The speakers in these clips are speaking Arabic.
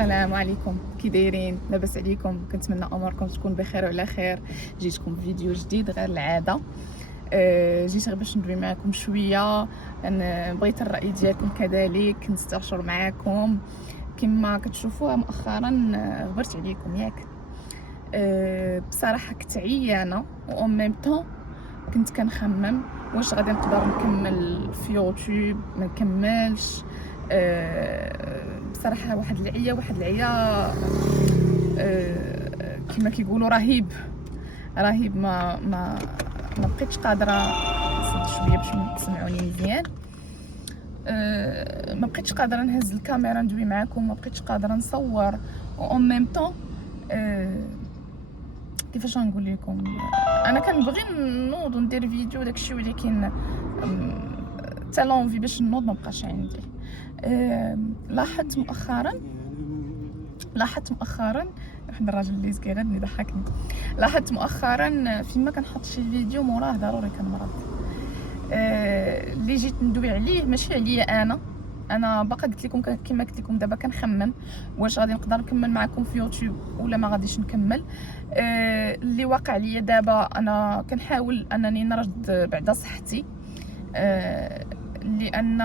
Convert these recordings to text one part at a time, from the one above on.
السلام عليكم، كي دايرين؟ لاباس عليكم؟ كنتمنى اموركم تكون بخير وعلى خير. جيتكم فيديو جديد غير العاده. جيت غير باش ندوي معكم شويه. بغيت الراي ديالكم كذلك نستشر معكم. كما كتشوفوها مؤخرا غبرت عليكم ياك. بصراحه كنت عيانه و ميم طون كنت كنخمم واش غادي نقدر نكمل في يوتيوب ما نكملش. بصراحه واحد العيا كما كيقولوا رهيب ما بقيتش قادره نصد شويه باش تسمعوني مزيان. ما بقيتش قادره نهز الكاميرا ندوي معكم، ما بقيتش قادره نصور و ميم طون كيفاش غنقول لكم. انا كنبغي نوض وندير فيديو داكشي، ولكن حتى لونفي باش نوض ما بقاش عندي. لاحظت مؤخرا واحد الراجل اللي كيغني ضحكني. لاحظت مؤخرا فيما كنحط شي فيديو موراه ضروري كنمرض. اللي جيت ندوي عليه ماشي عليا انا باقا قلت لكم كما قلت لكم دابا كنخمم واش غادي نقدر نكمل معكم في يوتيوب ولا ما غاديش نكمل. اللي واقع ليا دابا انا كنحاول انني نرد بعدا صحتي، لان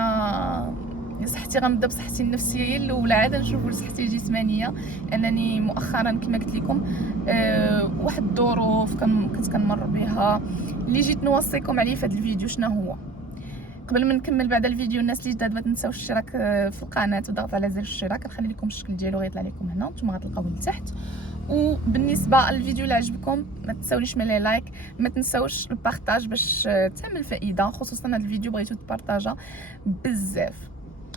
صحتي غنبدا بصحتي النفسيه هي الاولى، عاد نشوفوا صحتي الجسمانيه. انني مؤخرا كما قلت لكم واحد الظروف كنت كنمر بها اللي جيت نوصيكم عليه في هذا الفيديو. شنو هو؟ قبل ما نكمل بعد الفيديو، الناس اللي جداد ما تنساوش الاشتراك في القناه وضغط على زر الاشتراك. كنخلي لكم الشكل ديالو غيطلع لكم هنا، نتوما غتلقاوه لتحت. وبالنسبه للفيديو اللي عجبكم ما تنساونيش من لي لايك، ما تنساوش البارطاج باش تعمل فائده، خصوصا هذا الفيديو بغيتو تبارطاجا بزاف.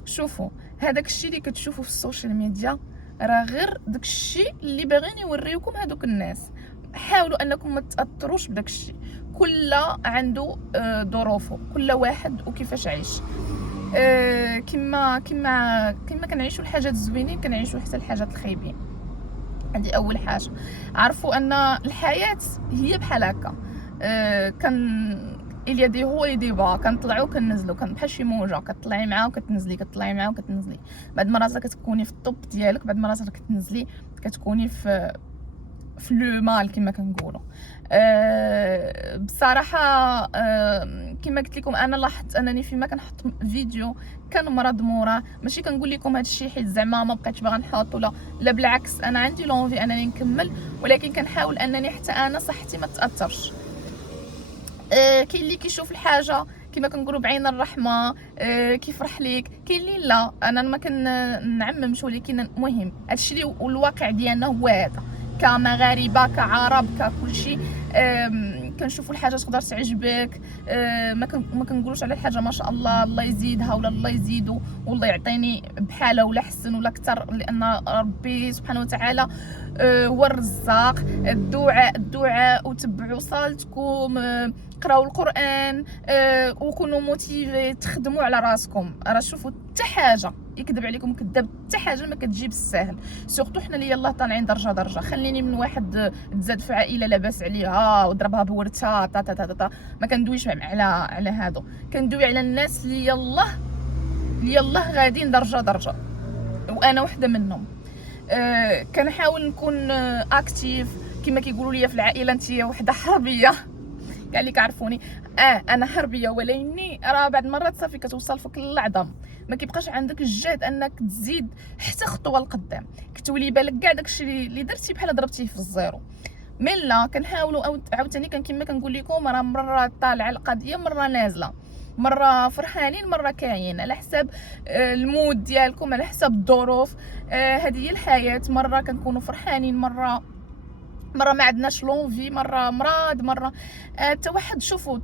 شوفوا هذاك الشيء اللي كتشوفوا في السوشيال ميديا راه غير داك الشيء اللي باغيين يوريوكم هذوك الناس. حاولوا انكم ما تاثروش بداك الشيء، كل عنده ظروفه، كل واحد وكيفاش عايش. كما كنعيشوا الحاجات الزوينين كنعيشوا حتى الحاجات الخايبين. هذه اول حاجه. عرفوا ان الحياه هي بحال هكا. il y a des hauts et des bas، كنطلعوا كننزلوا، كان بحال شي موجه كتطلعي معاه وكتنزلي، كتطلعي معاه وكتنزلي. بعد مرات كتكوني في الطوب ديالك، بعد مرات كتنزلي كتكوني في لو مال كما كنقولوا. بصراحه كما قلت لكم انا لاحظت انني فيما كنحط فيديو كنمرض موراه. ماشي كنقول لكم هذا الشيء حيت زعما ما بقيتش باغا نحط لا بالعكس، انا عندي لونفي انني نكمل، ولكن كنحاول انني حتى انا صحتي ما تاثرش. كاين اللي كيشوف الحاجه كما كنقولوا بعين الرحمه، كيفرح ليك، كاين اللي لا. انا ما كنعممش، ولكن المهم هادشي اللي الواقع ديالنا هو هذا. كمغاربه كعرب ككل شيء، كنشوفوا الحاجه تقدر تعجبك. ما كنقولوش على الحاجه ما شاء الله الله يزيدها ولا الله يزيدو والله يعطيني بحاله ولا حسن ولا اكثر، لان ربي سبحانه وتعالى هو الرزاق. الدعاء وتبعوا صلاتكم، قراو القران، وكونوا موتيفي، تخدموا على راسكم. راه شوفوا حتى حاجه يكذب عليكم كذاب، حتى حاجه ما كتجيب الساهل. سورتو حنا اللي يلاه طالعين درجه. خليني من واحد تزاد في عائله لاباس عليها وضربها بورتها ما كندويش على هادو، كندوي على الناس اللي يلاه غاديين درجه، وانا وحده منهم. كنحاول نكون اكتيف كما كيقولوا لي في العائله. انت وحده حربيه، كاع اللي كيعرفوني انا حربيه، ولكني راه بعد مرات صافي كتوصل فيك العظم، ما كيبقاش عندك الجهد انك تزيد حتى خطوه لقدام. كتولي بالك كاع داكشي اللي درتي بحال ضربتيه في الزيرو. من لا كنحاولوا عاوتاني كما كنقول لكم، راه مره طالعه القضيه، مره نازله، مره فرحانين مره كاين، على حساب المود ديالكم، على حساب الظروف. هذه هي الحياه. مره كنكونوا فرحانين، مره ما عندناش لونفي، مره مرض، مره حتى واحد شوفوا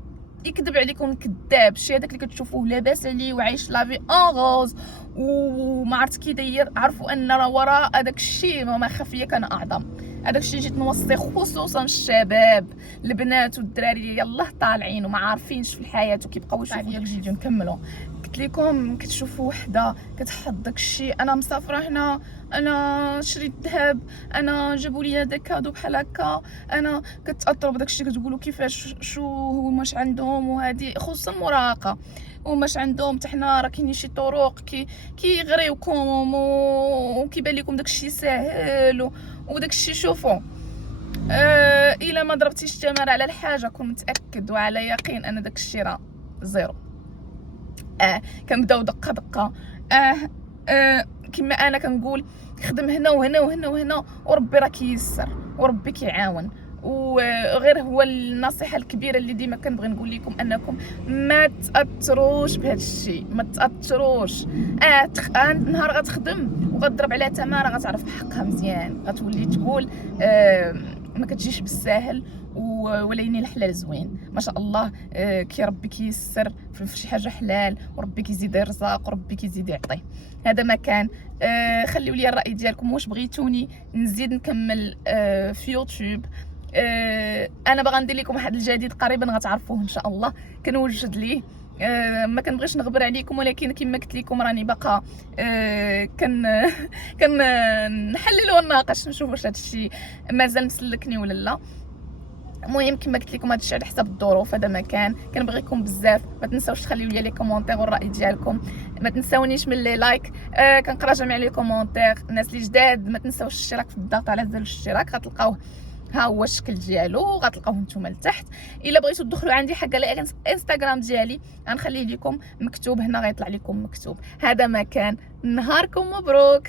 يكذب عليكم كذاب. شي هذاك اللي كتشوفوه لاباس عليه وعايش لافي ان غوز وما عرفت كي داير، عرفوا ان راه وراء هذاك الشيء ما خفيه كان اعظم. هذاك الشيء جيت نوصي خصوصا الشباب، البنات والدراري يلاه طالعين وما عارفينش في الحياه وكيبقاو يشوفوا ديك الفيديو. نكملوا. قلت لكم كتشوفوا وحده كتحط داك الشيء، انا مسافره هنا، انا شريت ذهب، انا جابوا لي هذا كادو بحال هكا، انا كتاثروا بداك الشيء، كتقولوا كيفاش شو هو واش عندهم. وهذه خصوصا المراهقه وماش عندهم حتى حنا راه كاينين شي طرق كيغريوكم وكيبان لكم داكشي ساهل وداكشي. شوفوا الا ما ضربتيش التمر على الحاجه كون متاكد وعلى يقين ان داكشي راه زيرو. كنبداو دقه دقه. كما انا كنقول خدم هنا وهنا وهنا وهنا وربي راه كييسر وربي كيعاون. وغير هو النصيحه الكبيره اللي ديما كنبغي نقول لكم انكم ما تاثروش بهذا الشيء، ما تاثروش. نهار غتخدم وغتضرب على تماره غتعرف حقها مزيان، غتولي تقول ما كتجيش بالساهل ولكن الحلال زوين ما شاء الله. كي ربي كيسر في شي حاجه حلال وربي كيزيد يرزق وربي كيزيد يعطي. هذا ما كان. خليوا لي الراي ديالكم، واش بغيتوني نزيد نكمل في يوتيوب؟ انا باغا ندير لكم واحد الجديد قريبا غتعرفوه ان شاء الله، كنوجد ليه. ما كنبغيش نغبر عليكم، ولكن كما قلت لكم راني باقا كن نحلل ونناقش نشوف واش هذا الشيء مازال مسلكني ولا لا. المهم كما قلت لكم هادشي على حسب الظروف. هذا ما كان. كنبغيكم بزاف، ما تنساوش تخليو لي كومونتير والراي ديالكم، ما تنساونيش من لي لايك. كنقرا جميع لي كومونتير. الناس اللي جداد ما تنساوش الاشتراك في الضغط على زر الاشتراك، غتلقاوه ها هو الشكل ديالو، غتلقاوه نتوما لتحت. الا بغيتوا تدخلوا عندي حق الانستغرام ديالي غنخليه لكم مكتوب هنا، غيطلع لكم مكتوب. هذا ما كان. نهاركم مبروك.